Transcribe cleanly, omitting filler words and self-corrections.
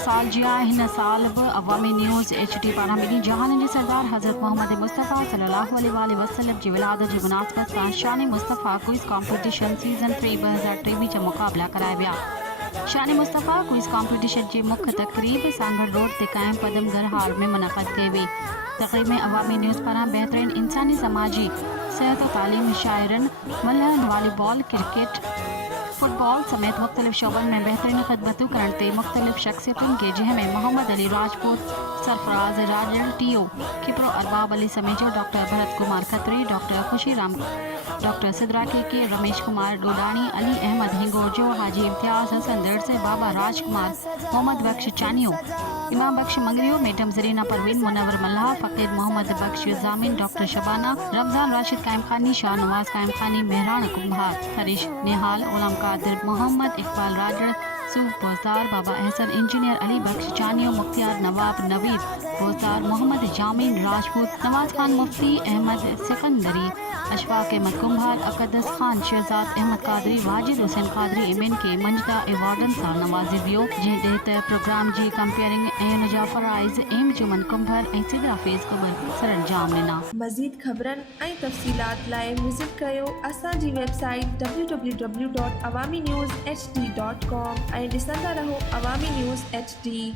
साल जिया हिन साल बि अवामी न्यूज़ HD पारां मिली जहान जे सरदार हज़रत मोहम्मद मुस्तफ़ा सल्लल्लाहु अलैहि वसल्लम जी विलादत जी मुनासिबत सां शान मुस्तफ़ा क्विज़ कॉम्पिटिशन सीज़न 3 2023 जा मुक़ाबला कराया विया। शान मुस्तफ़ा क्विज़ कॉम्पिटिशन जी मुख्य तक़रीब सांगड़ रोड ते क़ाइम पदमगर हाल में मुनक़द कई वई। तक़रीब में अवामी न्यूज़ पारां बहितरीन इंसानी समाजी सेहत और तालीम शाइरन मल्हन वॉलीबॉल क्रिकेट फुटबॉल समेत मुख्तलिफ शोबन में बेहतरीन खिदमतूं करण ते मुख्तलिफ शख्सियतुन के जंहिंमें Mohammad Ali Rajput, Sarfaraz Rajar TO, Kipro Arbab Ali Samejo, doctor Bharat Kumar Khatri, doctor Khushiram, doctor Sidra के, रमेश कुमार डोडानी, अली अहमद हिंगोरजो, हाजी इम्तियाज हसन दरसे, बाबा राजकुमार, मोहम्मद बख्श चानियो, इमाम बख्श मंगरियो, मैडम जरीना परवीन, मुनव्वर मल्हा, फकीर मोहम्मद बख्श जामिन, डॉक्टर शबाना, रमजान राशिद कायम खानी, शाह नवाज कायम खानी, मेहरान कुम्हार, हरीश निहाल, गुलाम कादिर मोहम्मद, इकबाल राजड़, सूफ बोजदार, बाबा एहसन इंजीनियर, अली बख्श चानियो, मुख्तियार नवाब, नवीद बोजदार, मोहम्मद जामिन राजपूत, नवाज खान मुफ्ती, अहमद सिकंदरी, अशफाक अहमद कुम्हार, अकदस खान, शहजाद अहमद कादरी, वाजिद हुसैन कादरी इमिन के मंजदा एवार्डन सां नवाज़ियो वियो। जंहिं तहत प्रोग्राम जी कंपेयरिंग ऐं हुन जा फराइज़ एमजुमन कुंभर ऐं सिदरा फेज़ कुंभर सरअंजाम ॾिना। मज़ीद ख़बरनि ऐं तफ़सीलात लाइ विज़िट कयो असांजी वेबसाइट www.awamiNewsHD.com ऐं ॾिसंदा रहो अवामी न्यूज़ HD।